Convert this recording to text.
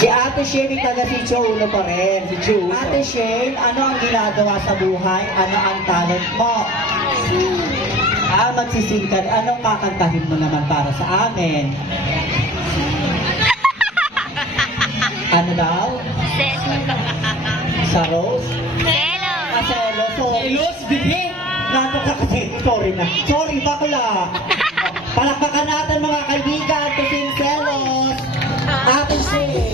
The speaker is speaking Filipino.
Si Ate Shane, taga si Chulo pa rin. Si Chulo. Ate Shane, ano ang ginagawa sa buhay? Ano ang talent mo? Magsisingkad. Anong kakantahin mo naman para sa amin? Ano daw? Sa Rose? Selo. Selos, bibi! Nato ka kasi. Sorry na. Sorry, bakla. Palakpakan natin mga kaibigan. Kasi Selos. Ate Shane.